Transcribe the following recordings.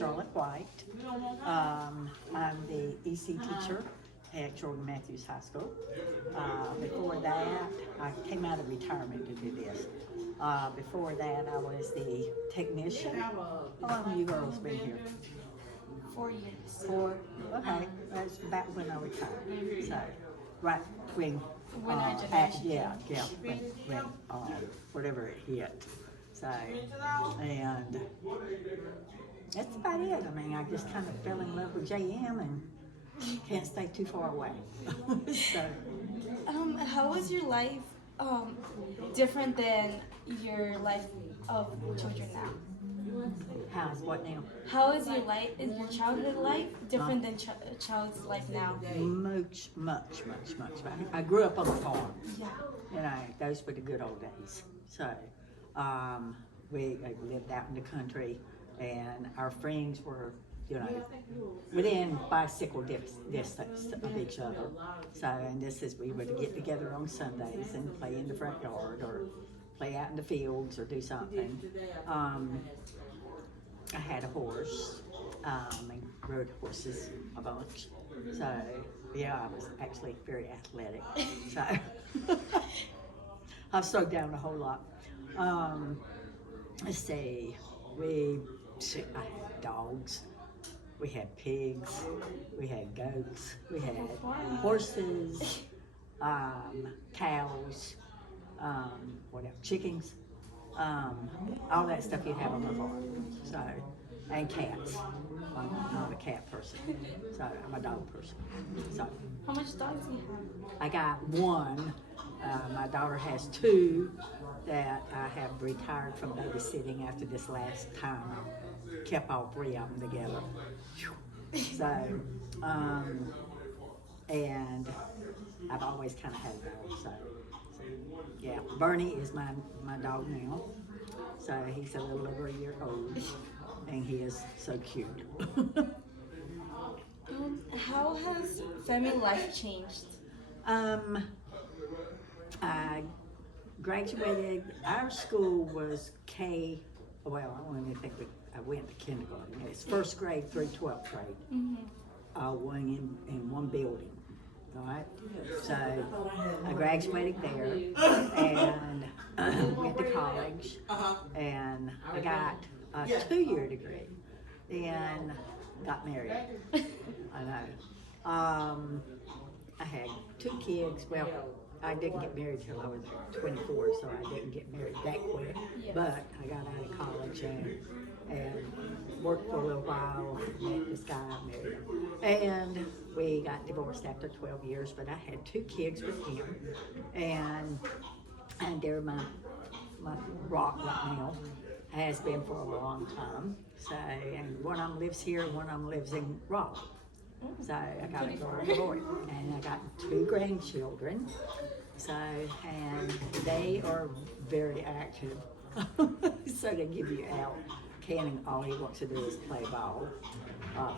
Charlotte White. I'm the EC teacher at Jordan Matthews High School. Before that, I came out of retirement to do this. Before that, I was the technician. How long have you girls been here? 4 years. 4? Okay, that's about when I retired. So, right when Our generation. yeah, when whatever it hit. So, and that's about it. I mean, I just kind of fell in love with JM and can't stay too far away. So, How was your life different than your life of children now? how's what now? How is your life, is your childhood life different than child's life now? Much. I grew up on the farm. Yeah. You know, those were the good old days. So, we lived out in the country, and our friends were, you know, within bicycle distance of each other. So, and we would get together on Sundays and play in the front yard or play out in the fields or do something. I had a horse, and rode horses a bunch. So, yeah, I was actually very athletic. So, I've slowed down a whole lot. Let's see, I had dogs, we had pigs, we had goats, we had horses, cows, what else, chickens, all that stuff you have on the farm. So, and cats. I'm not a cat person, so I'm a dog person. So, How much dogs do you have? I got one. My daughter has 2 that I have retired from babysitting after this last time. I kept all 3 of them together. So, and I've always kind of had a dog. So yeah, Bernie is my dog now. So he's a little over a year old, and he is so cute. How has family life changed? I graduated, our school was well, I don't even think I went to kindergarten. It's 1st grade through 12th grade, one in one building, all right? So I graduated there and went to college, and I got a 2-year degree, and got married. I know. I had 2 kids. Well, I didn't get married till I was 24, so I didn't get married that quick. Yes. But I got out of college and worked for a little while, met this guy, married him. And we got divorced after 12 years, but I had 2 kids with him. And they're my rock right now, has been for a long time. So, and one of them lives here, one of them lives in Rock. So I got a girl and a boy, and I got 2 grandchildren. So, and they are very active. So they give you out. Cannon, all he wants to do is play ball,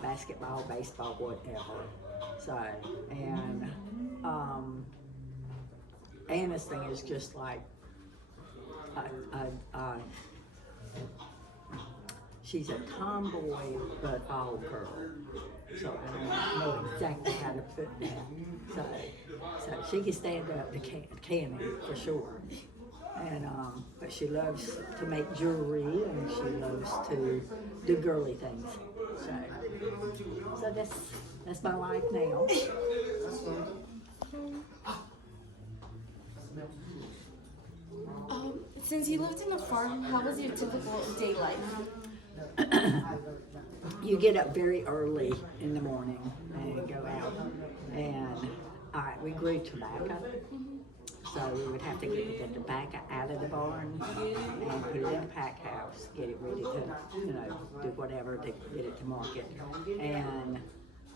basketball, baseball, whatever. So, and Anna's thing is just like she's a tomboy, but all girl. So I don't know exactly how to put that. So she can stand up to Cannon for sure. And but she loves to make jewelry, and she loves to do girly things. So that's my life now. Since you lived in a farm, how was your typical day life? You get up very early in the morning and go out, and we grew tobacco, so we would have to get the tobacco out of the barn and put it in a pack house, get it ready to, do whatever to get it to market, and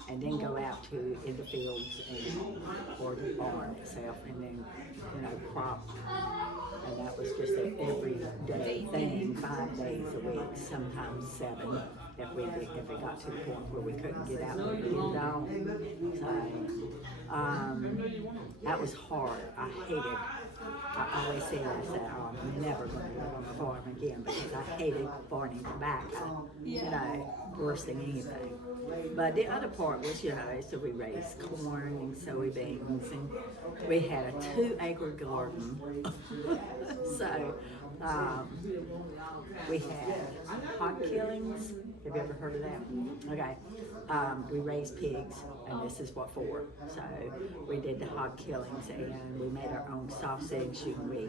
then go out in the fields or the barn itself, and then crop. And that was just an everyday thing, 5 days a week, sometimes 7, if we got to the point where we couldn't get out and get it on. So that was hard. I hated. I always said, oh, I'm never going to live on the farm again, because I hated farming tobacco. worse than anything. But the other part was, so we raised corn and soybeans, and we had a 2-acre garden. So we had hog killings. Have you ever heard of that? Okay. We raised pigs, and this is what for. So we did the hog killings, and we made our own sausage, and we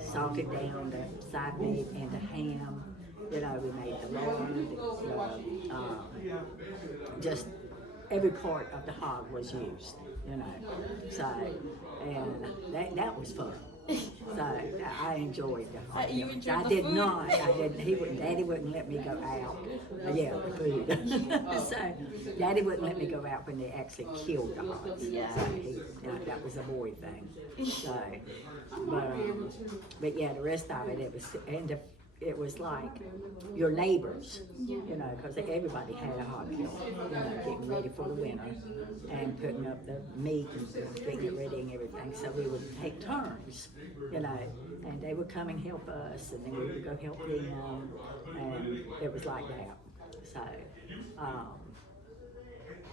salted down the side meat and the ham. We made the lard, just every part of the hog was used, So, and that was fun. So I enjoyed the hog You killings. enjoyed I the did food? not. I didn't. Daddy wouldn't let me go out. Yeah, the food. So Daddy wouldn't let me go out when they actually killed the hogs. Yeah. So that was a boy thing. So, but yeah, the rest of it was it was like your neighbors, because everybody had a hog kill, getting ready for the winter and putting up the meat and getting it ready and everything. So we would take turns, and they would come and help us, and then we would go help them, and it was like that. So,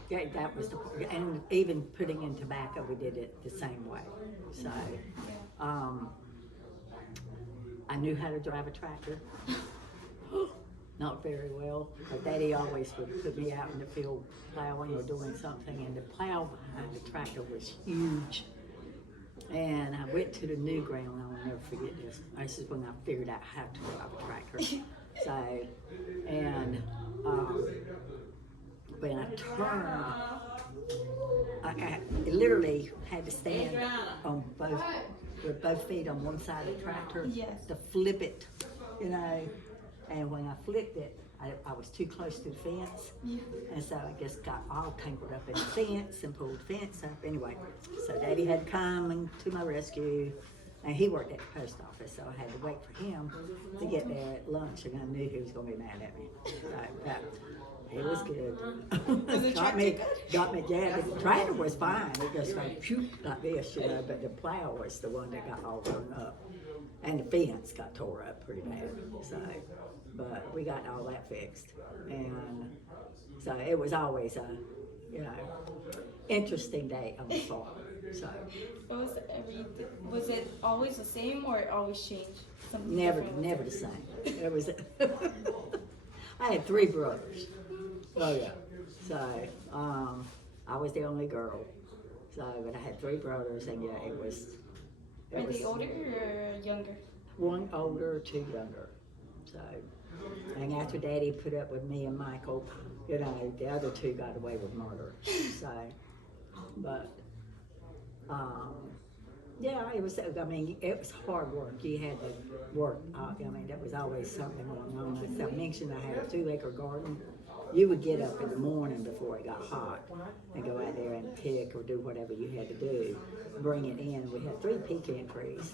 yeah, that was and even putting in tobacco, we did it the same way. So, I knew how to drive a tractor. Not very well, but Daddy always would put me out in the field plowing or doing something, and the plow behind the tractor was huge. And I went to the new ground, I'll never forget this. This is when I figured out how to drive a tractor. So, and when I turned, I literally had to stand on with both feet on one side of the tractor to flip it, and when I flipped it, I was too close to the fence, and so I just got all tangled up in the fence and pulled the fence up. Anyway, so Daddy had to come to my rescue, and he worked at the post office, so I had to wait for him to get there at lunch, and I knew he was going to be mad at me. So, it was good. Was the tractor good? Yeah, the tractor was fine. It just went phew like this, but the plow was the one that got all torn up. And the fence got tore up pretty bad. So, but we got all that fixed. And so it was always a, interesting day on the farm. So Was it always the same or it always changed? Something never different? the same. It was I had 3 brothers. Oh yeah. So I was the only girl. So but I had 3 brothers, and yeah, it was. Are they older or younger? 1 older, 2 younger. So, and after Daddy put up with me and Michael, the other 2 got away with murder. So, but yeah, it was. I mean, it was hard work. You had to work. There was always something going on. As I mentioned, I had a 2-acre garden. You would get up in the morning before it got hot and go out there and pick or do whatever you had to do, bring it in. We had 3 pecan trees.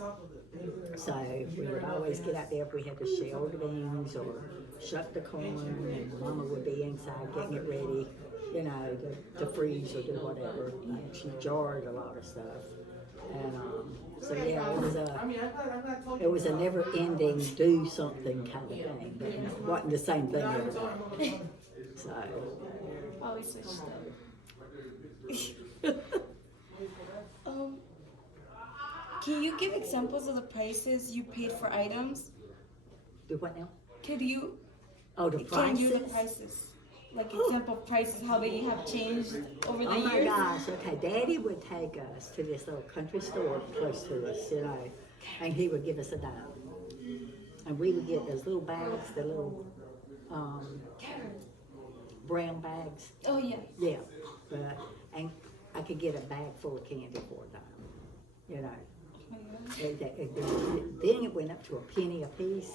So we would always get out there if we had to shell the beans or shuck the corn, and Mama would be inside getting it ready, to freeze or do whatever. And she jarred a lot of stuff. And so yeah, it was a never-ending do something kind of thing, but it wasn't the same thing every day. So Always switched up. Can you give examples of the prices you paid for items? do what now? Could you? Oh, the Can prices. you the prices? Like example prices, how they have changed over the Oh my years? gosh, okay, Daddy would take us to this little country store close to us, and he would give us a dime. And we would get those little bags, the little brown bags. Oh yeah. Yeah, and I could get a bag full of candy for a dime, Then it went up to a penny a piece,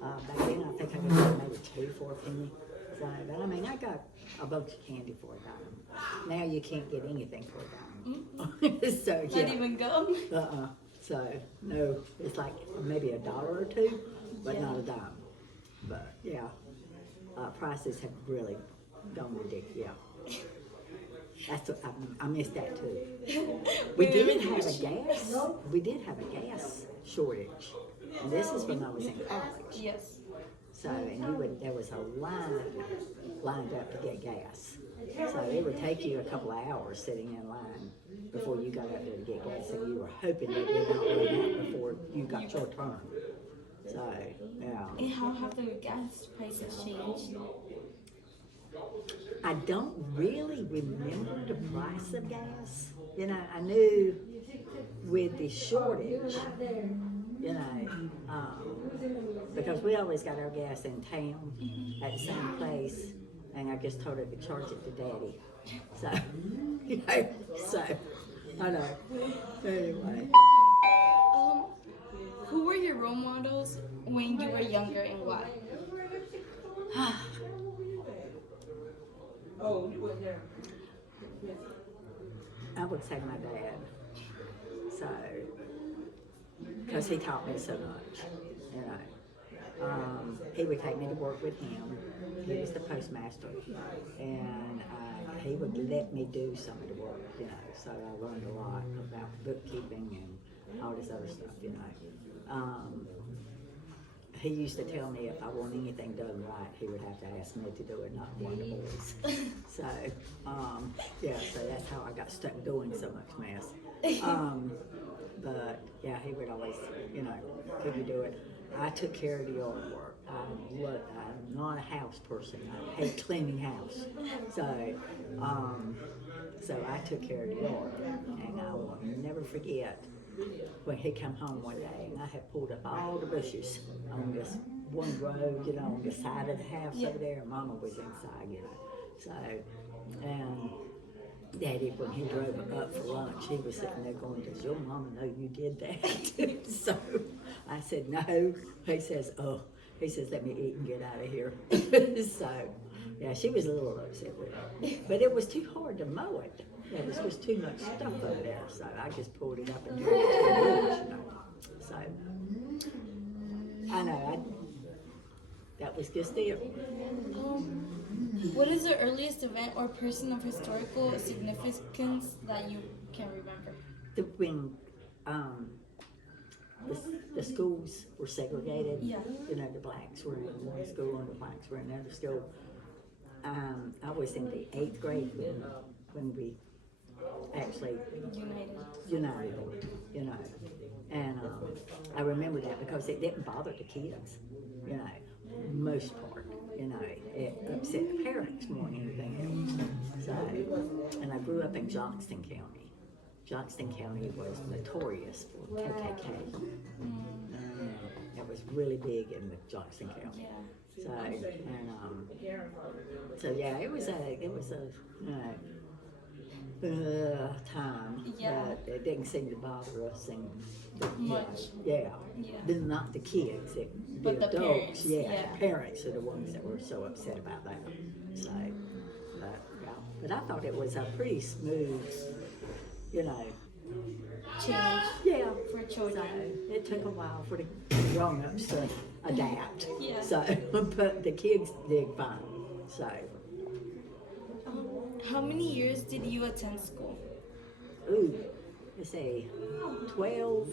Back then I think I got maybe 2 for a penny. So, but I mean, I got a bunch of candy for a dime. Now you can't get anything for a dime. So yeah. Not even gum? So no, it's like maybe $1 or 2, but not a dime. But yeah, prices have really gone ridiculous. Yeah. That's what, I missed that too. We did have a gas shortage, and this is when I was in college. Yes. So, and there was a line lined up to get gas. So it would take you a couple of hours sitting in line before you got up there to get gas, and you were hoping they did not run out before you got your turn. So, yeah. And how have the gas prices changed? I don't really remember the price of gas. You know, I knew with the shortage, you know, because we always got our gas in town at the same place, and I just told her to charge it to Daddy. So, you know, so, I know. Anyway. Who were your role models when you were younger and why? I would say my dad. So, because he taught me so much, you know. He would take me to work with him. He was the postmaster, and he would let me do some of the work, you know. So I learned a lot about bookkeeping and all this other stuff, you know. He used to tell me if I want anything done right, he would have to ask me to do it, not one of the boys. So, yeah, so that's how I got stuck doing so much mess. But yeah, he would always, you know, could you do it? I took care of the yard work. I'm not a house person. I hate cleaning house. So, so I took care of the yard, and I will never forget when he come home one day, and I had pulled up all the bushes on this one road, you know, on the side of the house over there, and Mama was inside, you know. So, and Daddy, when he drove up for lunch, he was sitting there going, does your mama know you did that? So I said, no. He says, oh. He says, let me eat and get out of here. So, yeah, she was a little upset with it. But it was too hard to mow it. There was just too much stuff over there. So I just pulled it up and drove it to the woods, you know. So, I know, that was just it. What is the earliest event or person of historical significance that you can remember? When the schools were segregated, Yeah. you know, the blacks were in one school and the whites were in another school. I was in the 8th grade when we actually united, you know. And I remember that because it didn't bother the kids, you know, most part, you know. It upset the parents more than anything else. So, and I grew up in Johnston County. Johnston County was notorious for KKK. It was really big in Johnston County. So, and so yeah, it was a time, but it didn't seem to bother us Much. Yeah. Not the kids, the But the adults. parents, The parents are the ones that were so upset about that. So, but yeah, but I thought it was a pretty smooth, you know. Change. Yeah. For children. So it took a while for the grown-ups to adapt. Yeah. So, but the kids did fine. So. How many years did you attend school? Ooh, let's see, 12,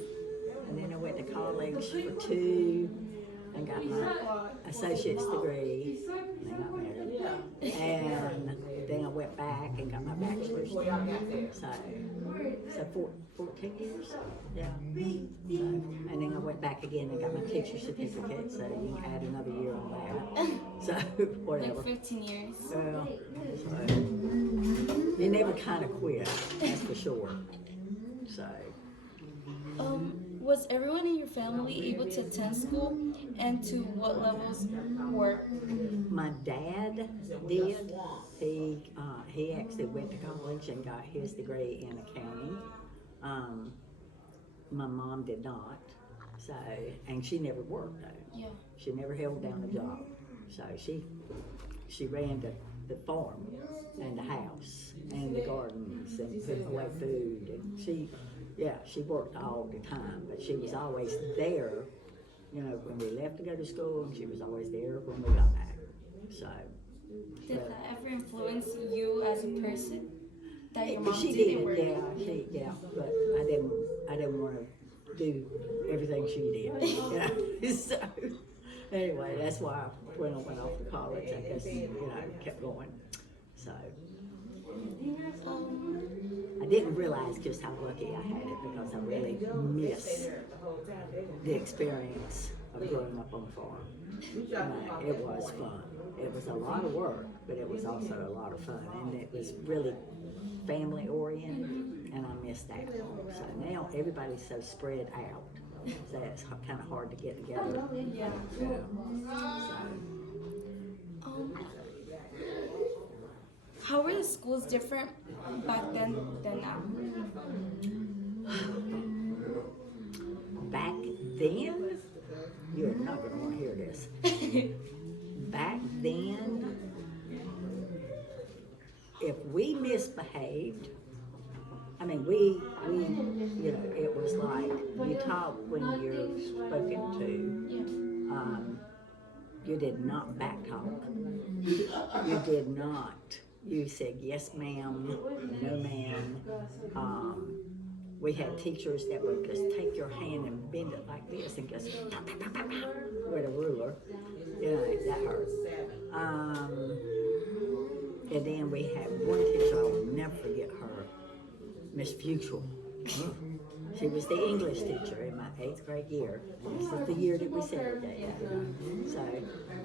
and then I went to college for 2, and got my associate's degree, and I got married. And then I went back and got my bachelor's degree. So 14 years, yeah. So, and then I went back again and got my teacher certificate, so you can add another year on that. So, whatever. Like 15 years. Well, so, you never kind of quit, that's for sure. So, Was everyone in your family able to attend school, and to what levels were? my dad did. He actually went to college and got his degree in accounting. My mom did not. So, and she never worked though. Yeah. She never held down a job. So she ran the farm and the house and the gardens and putting away food, and she worked all the time, but she was always there, you know, when we left to go to school, and she was always there when we got back. So Did that ever influence you as a person? That your mom she didn't did, work? but I didn't want to do everything she did, you know. So Anyway, that's why when I went off to college, I guess, kept going. So I didn't realize just how lucky I had it because I really miss the experience of growing up on a farm. It was fun. It was a lot of work, but it was also a lot of fun, and it was really family oriented, and I miss that. So now everybody's so spread out, so it's kind of hard to get together. Yeah. How were the schools different back then than now? Back then, you're not going to want to hear this. Back then, if we misbehaved, I mean, we, it was like you talk when you're spoken to. You did not backtalk. You did not. You said yes, ma'am, no, ma'am. We had teachers that would just take your hand and bend it like this and just with a ruler. That hurt. And then we had one teacher, I will never forget her, Miss Fuchsel. She was the English teacher in my 8th grade year. And this is the year that we segregated. So,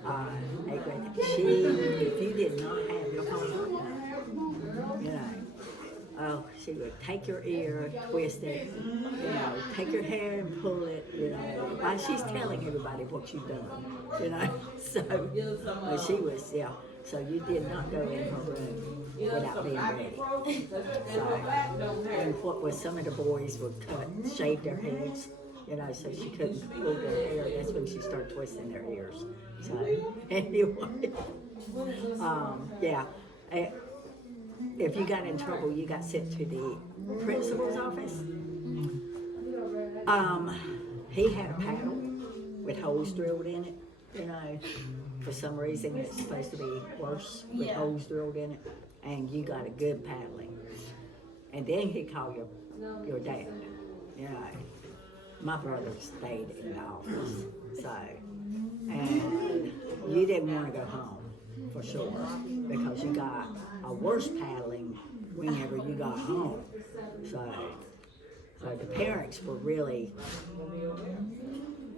8th grade. If you did not have your homework done, she would take your ear, twist it, take your hair and pull it, while she's telling everybody what you've done, So, but she was, so you did not go in her room without being ready. So, and what was some of the boys would shave their heads, so she couldn't pull their hair. That's when she started twisting their ears. So, anyway, if you got in trouble, you got sent to the principal's office. He had a paddle with holes drilled in it. For some reason it's supposed to be worse with holes drilled in it, and you got a good paddling. And then he called your dad. My brother stayed in the office, so, and you didn't want to go home for sure because you got a worse paddling whenever you got home. So the parents were really,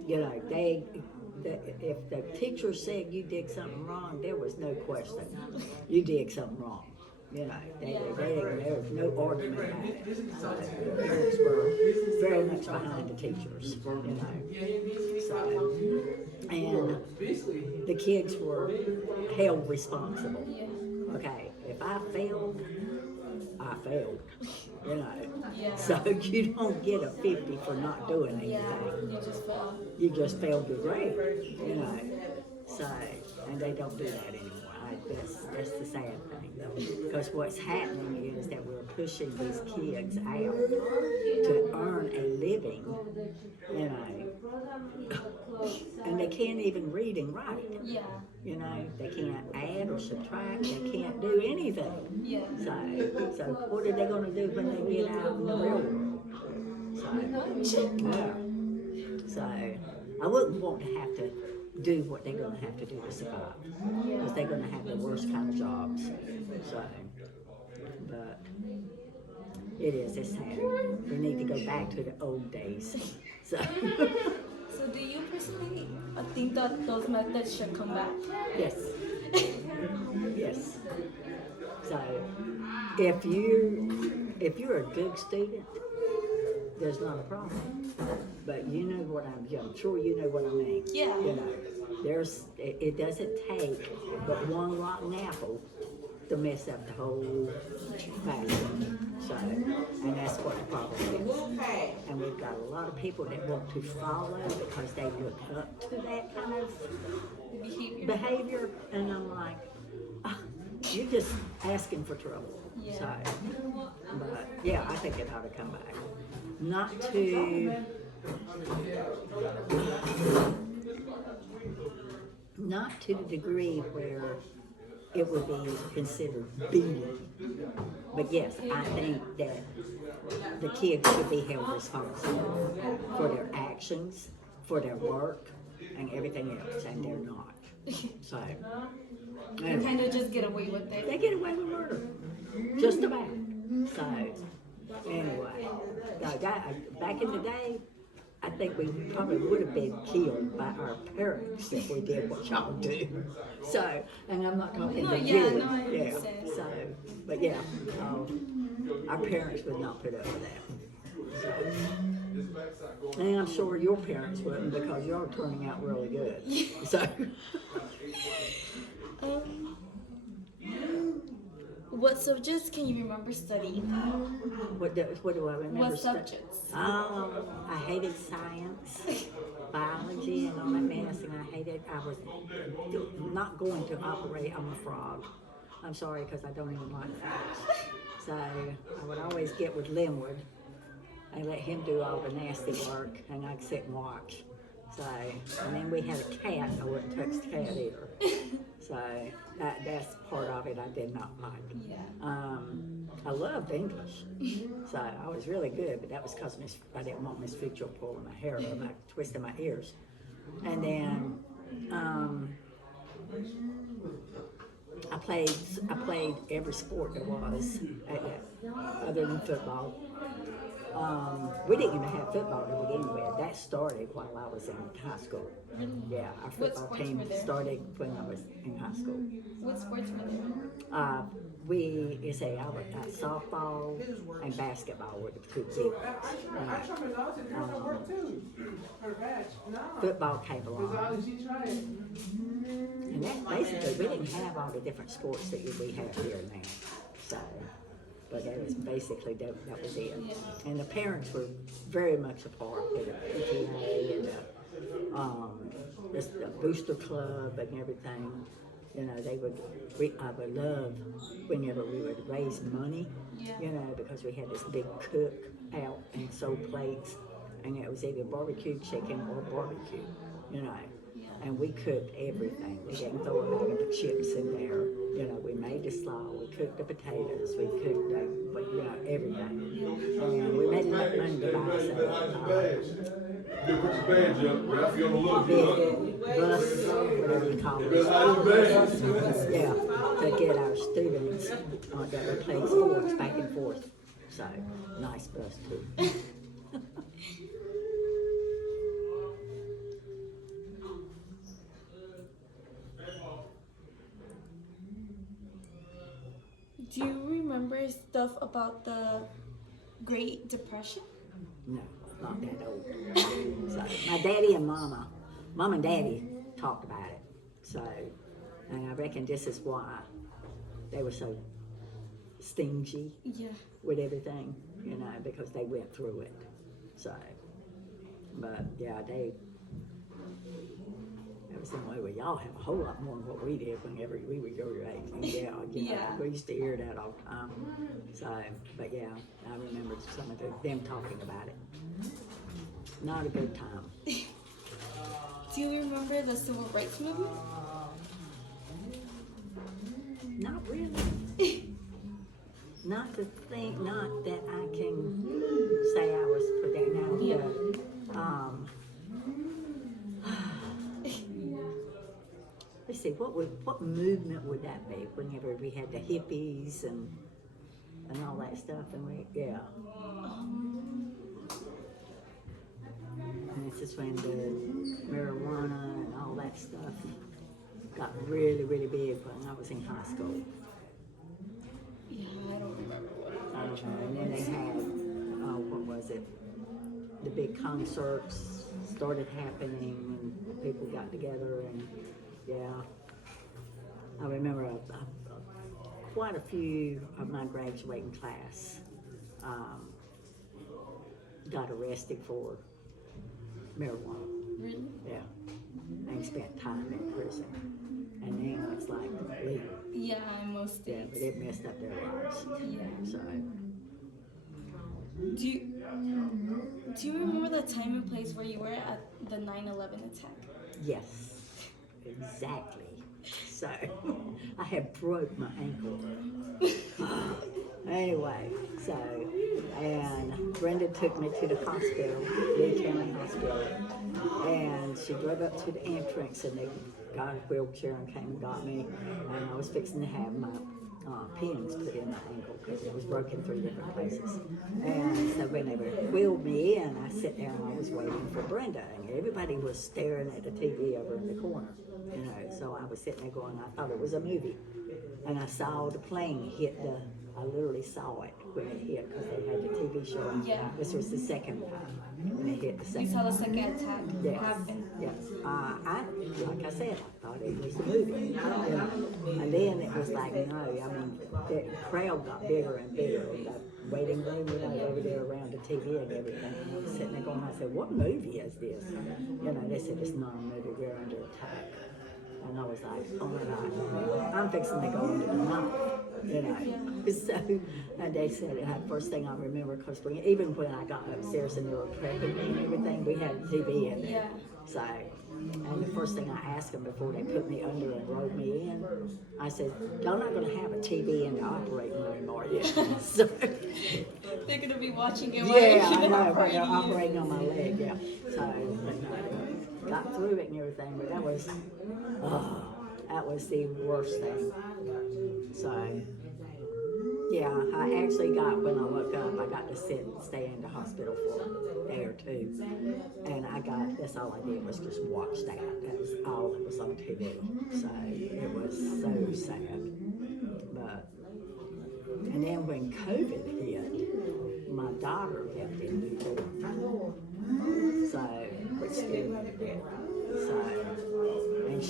if the teacher said you did something wrong, there was no question. You did something wrong. There was no argument about it. So the parents were very much behind the teachers, So, and the kids were held responsible. Okay, if I failed, I failed. So you don't get a 50 for not doing anything. You just failed your grade. So, and they don't do that anymore. That's the sad thing. Because what's happening is that we're pushing these kids out to earn a living, and they can't even read and write. They can't add or subtract. They can't do anything. So what are they going to do when they get out in the real world? So I wouldn't want to have to do what they're going to have to do to survive, because they're going to have the worst kind of jobs. So, but it's sad. We need to go back to the old days. So do you personally think that those methods should come back? Yes. Yes. So if you're a good student, there's not a problem. But you know what I'm sure you know what I mean. Yeah. It doesn't take but one rotten apple to mess up the whole basket. So, and that's what the problem is. And we've got a lot of people that want to follow because they look up to that kind of behavior. And I'm like, you're just asking for trouble. So, but I think it ought to come back. Not to the degree where it would be considered beating. But yes, I think that the kids should be held responsible for their actions, for their work, and everything else, and they're not. So, They anyway, kind of just get away with it. they get away with murder, just about. So, anyway, back in the day, I think we probably would have been killed by our parents if we did what y'all do. So, and I'm not talking No, to yeah, you. no, I Yeah. understand. So, but yeah, our parents would not put up with that. So, and I'm sure your parents wouldn't because y'all are turning out really good. So, Um, what subjects can you remember studying? what do I remember? What subjects? I hated science, biology, and all that mess, and I was not going to operate on a frog. I'm sorry, because I don't even like frogs. So I would always get with Linwood and let him do all the nasty work, and I'd sit and watch. So, and then we had a cat, I wouldn't touch the cat either. So that's part of it I did not like. Yeah. I loved English, so I was really good, but that was because I didn't want Miss Fitchell pulling my hair or twisting my ears. And then I played every sport there was, other than football. We didn't even have football to begin with. That started while I was in high school. Yeah, our What football sports team were there? started when I was in high school. What sports were there? I was at softball and basketball were the two big ones. Football came along. And that basically, we didn't have all the different sports that we have here now. So, but that was basically, that was it. And the parents were very much a part of the PTA and the booster club and everything. You know, I would love whenever we would raise money, you know, because we had this big cook out and sold plates, and it was either barbecue chicken or barbecue, you know. And we cooked everything. We didn't throw a bag of chips in there. You know, we made the slaw, we cooked the potatoes, we cooked everything. And we made enough money to buy ourselves You put your badge up, but I feel a little big good. bus, whatever you call Because I it. was bad. Yeah, to get our students that would play sports back and forth. So, nice bus too. Do you remember stuff about the Great Depression? No, not that old. So, my daddy and mom and daddy talked about it. So, and I reckon this is why they were so stingy Yeah. with everything, you know, because they went through it. So, but yeah, that was the way y'all have a whole lot more than what we did whenever we were your age. And yeah, you know, Yeah. we used to hear that all the time. So, but yeah, I remember some of them talking about it. Not a good time. Do you remember the Civil Rights Movement? Not really. Not that I can say I was put there now. Yeah. Let's see, what movement would that be? Whenever we had the hippies and all that stuff, and and this is when the marijuana and all that stuff got really, really big when I was in high school. Yeah, I don't remember what. And then they had, what was it? The big concerts started happening, and people got together, and I remember quite a few of my graduating class got arrested for marijuana. Really? Yeah, and spent time in prison, and now it's like legal. Yeah, in most Yeah, states. but it messed up their lives. Yeah. So. Do you remember the time and place where you were at the 9/11 attack? Yes, exactly. So I had broke my ankle Anyway, so, and Brenda took me to the hospital, Lee County Hospital, and she drove up to the entrance and they got a wheelchair and came and got me, and I was fixing to have my pins put in my ankle because it was broken 3 different places. And so when they wheeled me in, I sat there and I was waiting for Brenda, and everybody was staring at the TV over in the corner, you know, so I was sitting there going, I thought it was a movie. And I saw the plane hit I literally saw it when it hit because they had the TV show. Yeah. This was the second time when it hit the You second saw the time. second attack Yes, happen. yes. Like I said, I thought it was the movie. You know? And then it was like, no, I mean, the crowd got bigger and bigger in the waiting room, you know, over there around the TV and everything. And I was sitting there going, I said, what movie is this? You know, they said, it's not a movie, we're under attack. And I was like, oh my God, I'm fixing to go into the night, you know. So, and they said, first thing I remember, because even when I got upstairs and they were prepping me and everything, we had TV in there. Yeah. So, and the first thing I asked them before they put me under and rolled me in, I said, y'all not going to have a TV in the operating room, are you? So, They're gonna be watching it. yeah, I while know, you're but they're operating operating on my leg, yeah. So, but no, got through it and everything, but that was the worst thing. So, yeah, I actually got, when I woke up, I got to stay in the hospital for a day or two. And that's all I did was just watch that. That was all that was on TV. So, it was so sad. But, and then when COVID hit, my daughter had been newborn. So, which scared me to death. So, and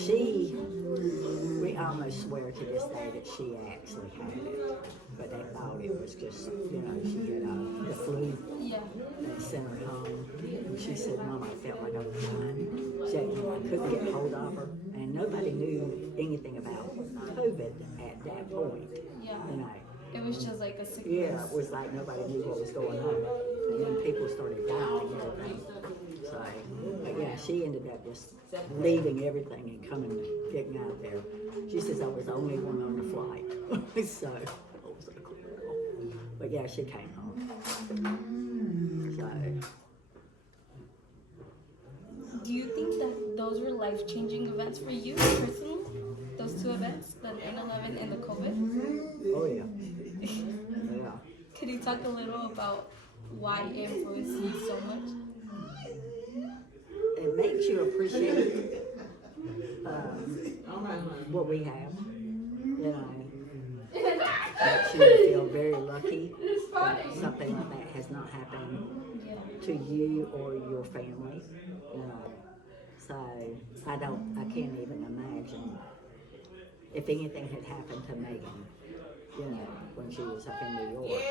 we almost swear to this day that she actually had it. But they thought it was just, you know, she had the flu. Yeah. They sent her home. And she said, Mom, I felt like I was dying. She said, I couldn't get hold of her. And nobody knew anything about COVID at that point. Yeah. You know. It was just like a sickness. Yeah, it was like nobody knew what was going on. And then people started dying and everything. So, but yeah, she ended up just leaving everything and getting out there. She says I was the only one on the flight. So, it was so cool. But yeah, she came home. So, Do you think that those were life-changing events for you personally? Those 2 events, the 9/11 and the COVID? oh yeah. Yeah. Could you talk a little about why it influenced you so much? It makes you appreciate what we have. You know, makes you feel very lucky that something like that has not happened Yeah. to you or your family. You know, so I can't even imagine if anything had happened to Megan. You know, when she was up in New York.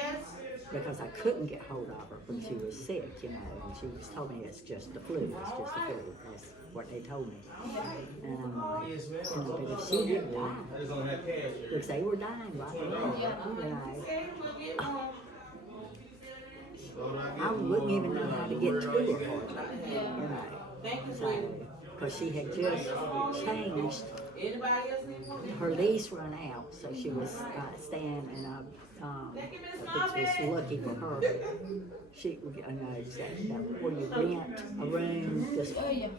Because I couldn't get hold of her when she was sick, you know, and she just told me it's just the flu, it's just the flu. That's what they told me. And I'm like, you know, but if she didn't die, because they were dying right there, you know, I wouldn't even know how to get to her, you know. So, because she had just changed, her lease run out, so she was staying in a, which was lucky for her. She, I know exactly where you rent a room just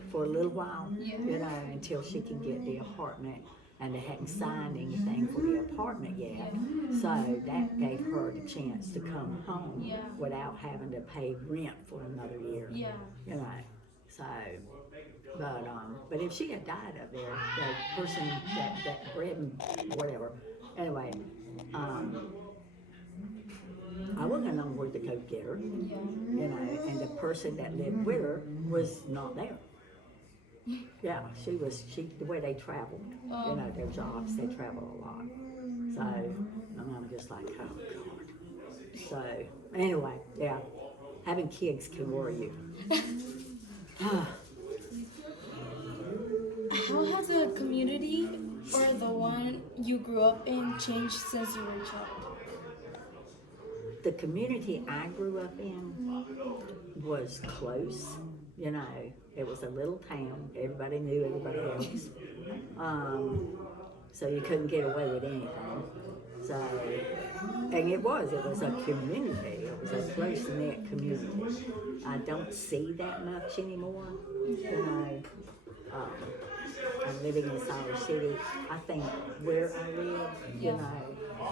for a little while, you know, until she can get the apartment. And they hadn't signed anything for the apartment yet, so that gave her the chance to come home without having to pay rent for another year. Yeah. You know, so. But if she had died up there, the person that bred and whatever, anyway, I wouldn't have known where to go get her, you know, and the person that lived with her was not there. Yeah, the way they traveled, you know, their jobs, they travel a lot. So, and I'm just like, oh God. So, anyway, yeah, having kids can worry you. How has the community or the one you grew up in changed since you were a child? The community I grew up in was close, you know. It was a little town. Everybody knew everybody else. So you couldn't get away with anything. So, And it was a community. It was a close-knit community. I don't see that much anymore. You know, I'm living in Siler City. I think where I live, you know,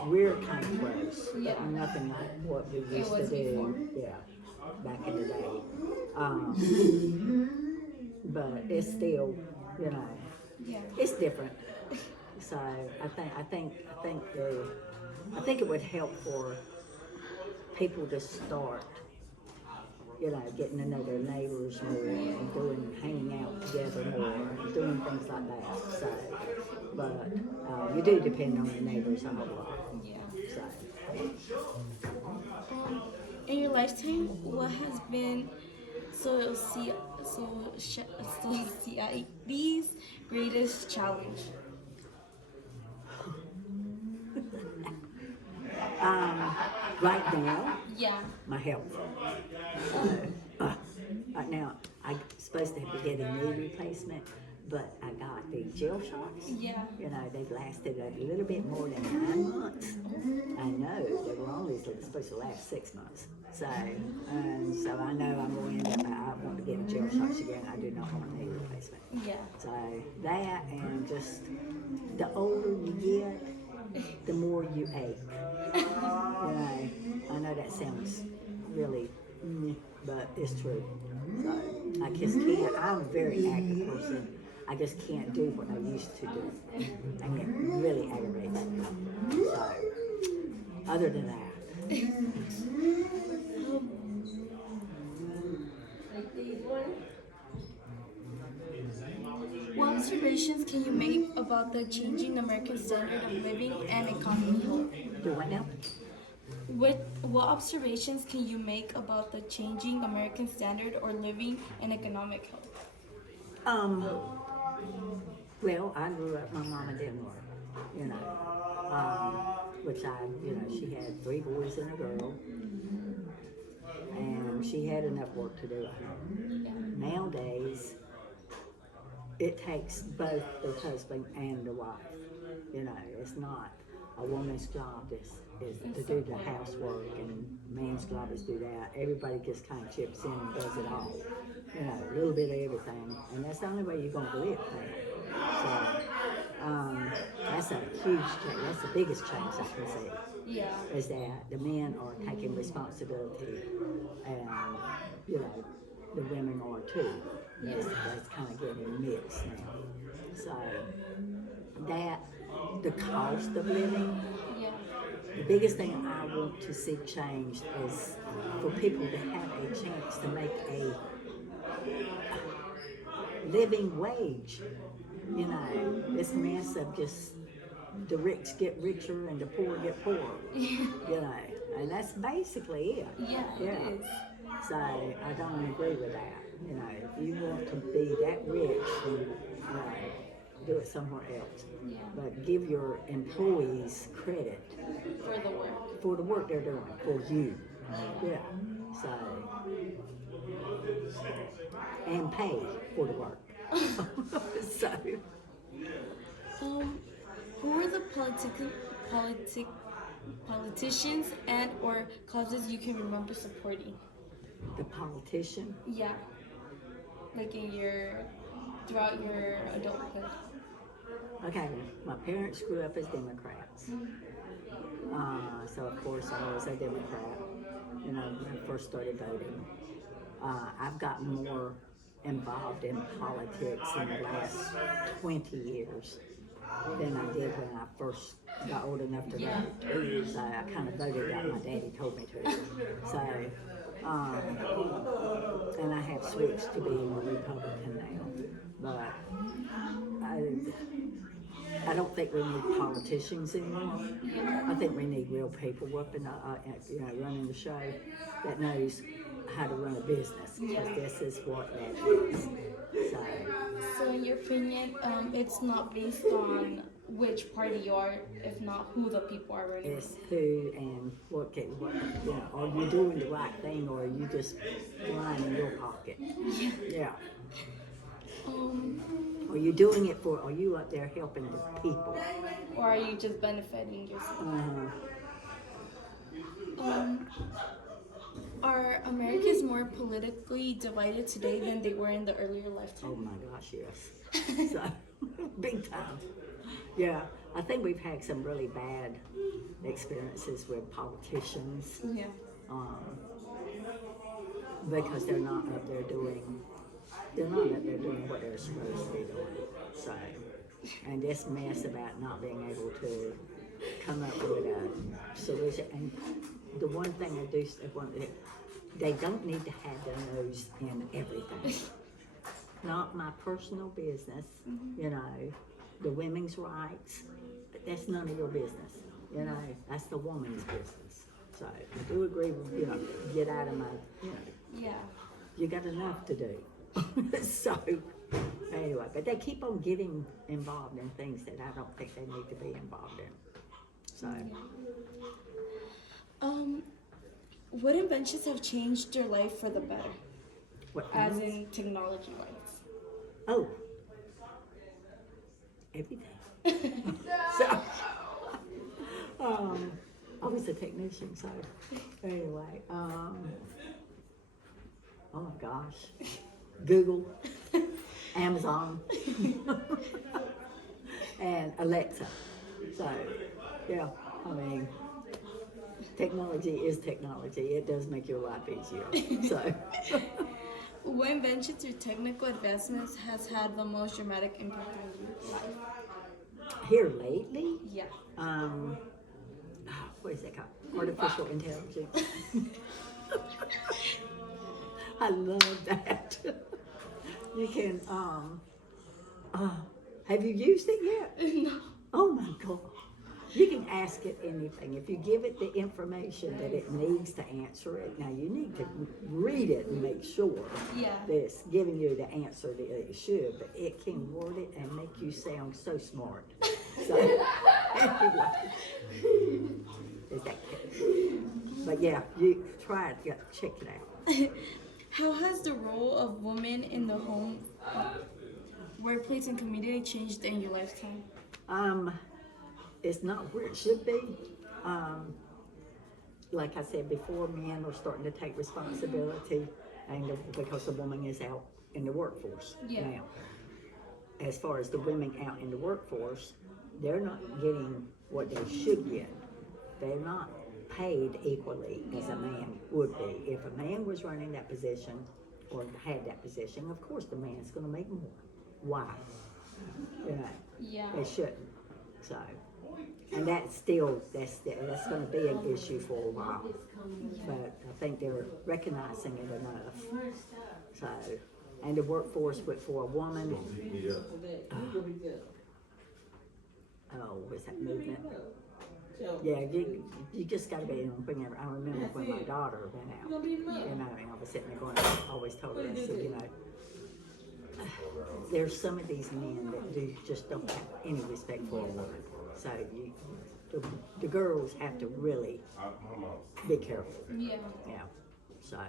we're kind of close, Yeah. but nothing like what we used to was do. before. Yeah, back in the day. But it's still, you know, Yeah. it's different. So I think it would help for people to start, you know, getting to know their neighbors more and hanging out together more, and doing things like that. So, but you do depend on your neighbors a whole lot. Yeah. So, In your lifetime, what has been society's greatest challenge? right now, Yeah. my health. Right now, I'm supposed to be getting a knee replacement, but I got the gel shots. Yeah. You know, they've lasted a little bit more than 9 months. I know they were only supposed to last 6 months. So I know I'm going to end up. I want to get gel shots again. I do not want a knee replacement. Yeah. So that, and just the older you get, the more you ache. You know, I know that sounds really, but it's true. So I just can't. I'm a very active person. I just can't do what I used to do, and it really aggravates me. So, other than that, What observations can you make about the changing American standard of living and economic health? do what now? What observations can you make about the changing American standard or living and economic health? Well, I grew up. My mama didn't work. You know, she had 3 boys and a girl, and she had enough work to do at home. Nowadays, it takes both the husband and the wife. You know, it's not a woman's job is to do the housework, and man's job is to do that. Everybody just kind of chips in and does it all. You know, a little bit of everything, and that's the only way you're going to live now. So that's a huge change. That's the biggest change I can see. Yeah. Is that the men are taking responsibility, and you know, the women are too. That's kind of getting mixed now. So that the cost of living, Yeah. the biggest thing I want to see changed is for people to have a chance to make a living wage. You know, this mess of just the rich get richer and the poor get poorer. You know, and that's basically it. Yeah, it is. So I don't agree with that. You know, if you want to be that rich, then, you know, do it somewhere else. Yeah. But give your employees credit For the work. for the work they're doing for you. Yeah. So, and pay for the work. So, Who are the politicians and or causes you can remember supporting? the politician, Yeah. Like throughout your adulthood. okay, my parents grew up as Democrats. So of course I was a Democrat, you know, when I first started voting. I've gotten more involved in politics in the last 20 years than I did when I first got old enough to vote. So I kind of voted like my daddy told me to. So, and I have switched to being a Republican now. But I don't think we need politicians anymore. I think we need real people up in running the show that knows how to run a business, because this is what that is. So in your opinion, it's not based on which party you are, if not who the people are running. It's who and what, you know, are you doing the right thing, or are you just lining your pocket? Yeah. Are you doing it are you up there helping the people? Or are you just benefiting yourself? Are Americans more politically divided today than they were in the earlier Oh lifetime? my gosh, yes. So, big time. Yeah, I think we've had some really bad experiences with politicians Yeah. because they're not up there doing what they're supposed to be doing. So, and this mess about not being able to come up with a solution. And the one thing I do, they don't need to have their nose in everything. Not my personal business, you know, the women's rights, but that's none of your business. You know, that's the woman's business. So I do agree with, you know, get out of my, you know, Yeah. you got enough to do. So anyway, but they keep on getting involved in things that I don't think they need to be involved in. So What inventions have changed your life for the better, what as things? in technology wise? Oh, everything. So I was a technician, so anyway, oh my gosh, Google, Amazon, and Alexa. So yeah, I mean, technology is technology. It does make your life easier. So What inventions or technical advancements has had the most dramatic impact on your life? here lately, Yeah. what is that called? Artificial intelligence. I love that. You can, have you used it yet? No. Oh my God. You can ask it anything. If you give it the information that it needs to answer it, now you need to read it and make sure Yeah. that it's giving you the answer that it should, but it can word it and make you sound so smart. So, anyway, is that good? But yeah, you try it, yeah, check it out. How has the role of women in the home, workplace, and community changed in your lifetime? It's not where it should be. Like I said before, men are starting to take responsibility, and because the woman is out in the workforce Yeah. now. As far as the women out in the workforce, they're not getting what they should get. They're not paid equally as a man would be. If a man was running that position or had that position, of course the man's going to make more. Why? You know, Yeah. they shouldn't. So, and that's still that's going to be an issue for a while. But I think they're recognizing it enough. So, and the workforce, but for a woman, what's that movement? Yeah, you just got to be able to bring it. I remember when my daughter went out, you know, and I was sitting there going, I always told her, I said, you know, there's some of these men that just don't have any respect for a woman. So the girls have to really be careful. Yeah. Yeah. So,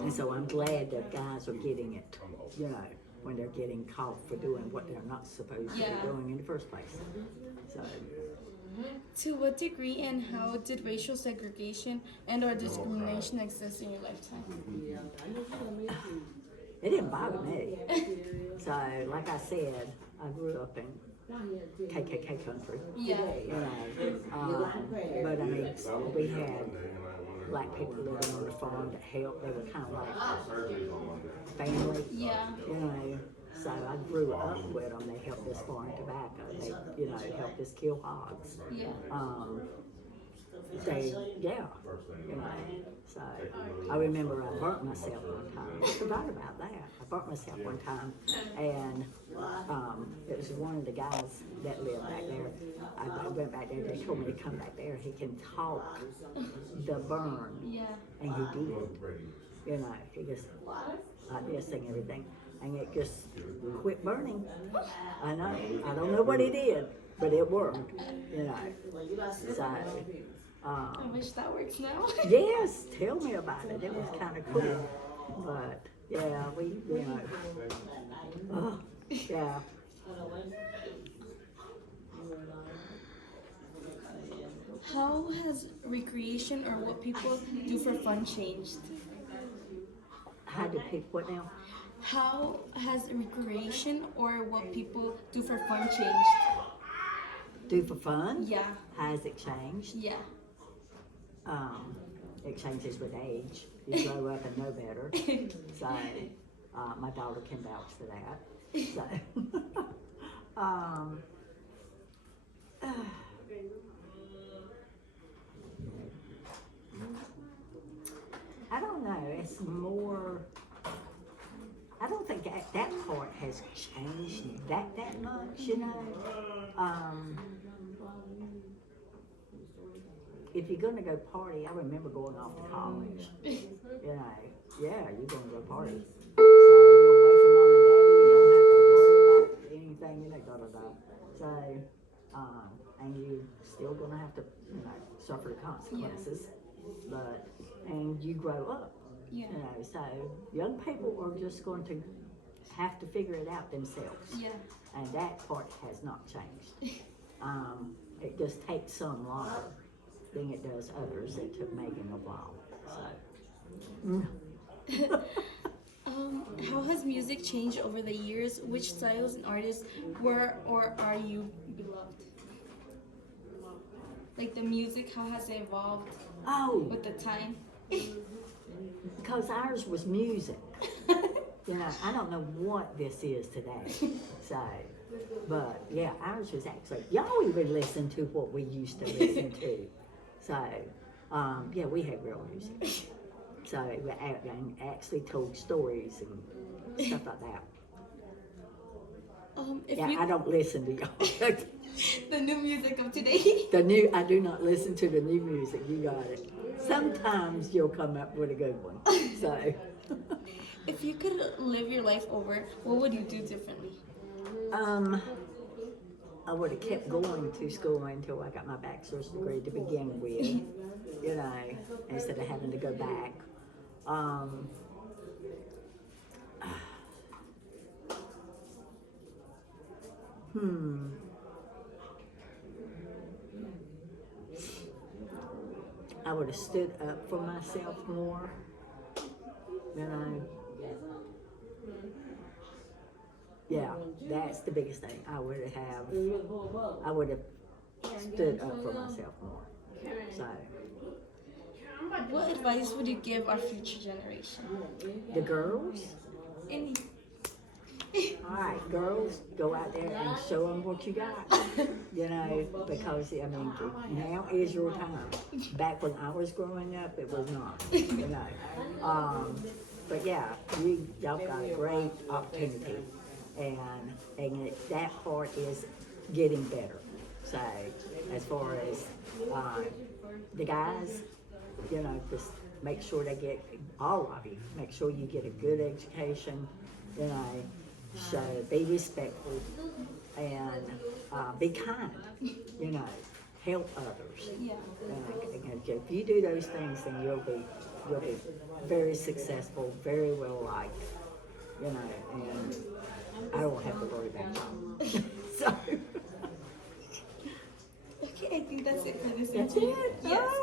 and so I'm glad that guys are getting it, you know, when they're getting caught for doing what they're not supposed to Yeah. be doing in the first place. So, To what degree and how did racial segregation and/or discrimination exist in your lifetime? it didn't bother me. So, like I said, I grew up in KKK country. Yeah. You know, but I mean, we had black people living on the farm that helped. They were kind of like family. Yeah. You know, so I grew up with them. They helped us farm tobacco. They, you know, helped us kill hogs. Yeah. Yeah, you know, so I remember I burnt myself one time. I forgot about that. I burnt myself one time, and it was one of the guys that lived back there. I went back there. They told me to come back there. He can talk the burn, Yeah. and he did. You know, he just like this and everything, and it just quit burning. I know. I don't know what he did, but it worked. You know, so. I wish that works now. Yes, tell me about it. It was kind of cool, but yeah, we, you know, yeah. How has recreation or what people do for fun changed? How do people, what now? How has recreation or what people do for fun changed? Do for fun? Yeah, Has it changed? yeah. It changes with age. You grow up and know better. So, my daughter can vouch for that. So, I don't know. It's more. I don't think that part has changed that much. You know. If you're gonna go party, I remember going off to college. You know, yeah, you're gonna go party. So you're away from mom and daddy. You don't have to worry about anything. You know, da da da. So, and you still gonna have to, you know, suffer the consequences. But and you grow up. Yeah. You know, so young people are just going to have to figure it out themselves. Yeah. And that part has not changed. It just takes some longer than it does others. It took Megan a while. So. How has music changed over the years? Which styles and artists were or are you beloved? Like the music, how has it evolved Oh, with the time? because ours was music. You know, I don't know what this is today. So, but yeah, ours was actually, y'all even listen to what we used to listen to. So, yeah, we had real music. So, we actually told stories and stuff like that. If Yeah, you, I don't listen to y'all. the new music of today. I do not listen to the new music. You got it. Sometimes you'll come up with a good one. So, If you could live your life over, what would you do differently? I would have kept going to school until I got my bachelor's degree to begin with, you know, instead of having to go back. I would have stood up for myself more, you know. Yeah, that's the biggest thing. I would have stood up for myself more. So, What advice would you give our future generation? the girls, Any. all right, girls, go out there and show them what you got. You know, because I mean, now is your time. Back when I was growing up, it was not. You know, but yeah, y'all got a great opportunity, and that part is getting better. So as far as the guys, you know, just make sure they get, all of you, make sure you get a good education, you know, so be respectful and be kind, you know, help others. Yeah. And if you do those things, then you'll be very successful, very well liked, you know, and I don't have to worry about you. So Okay, I think that's it for this that's interview. it. Yes. Oh,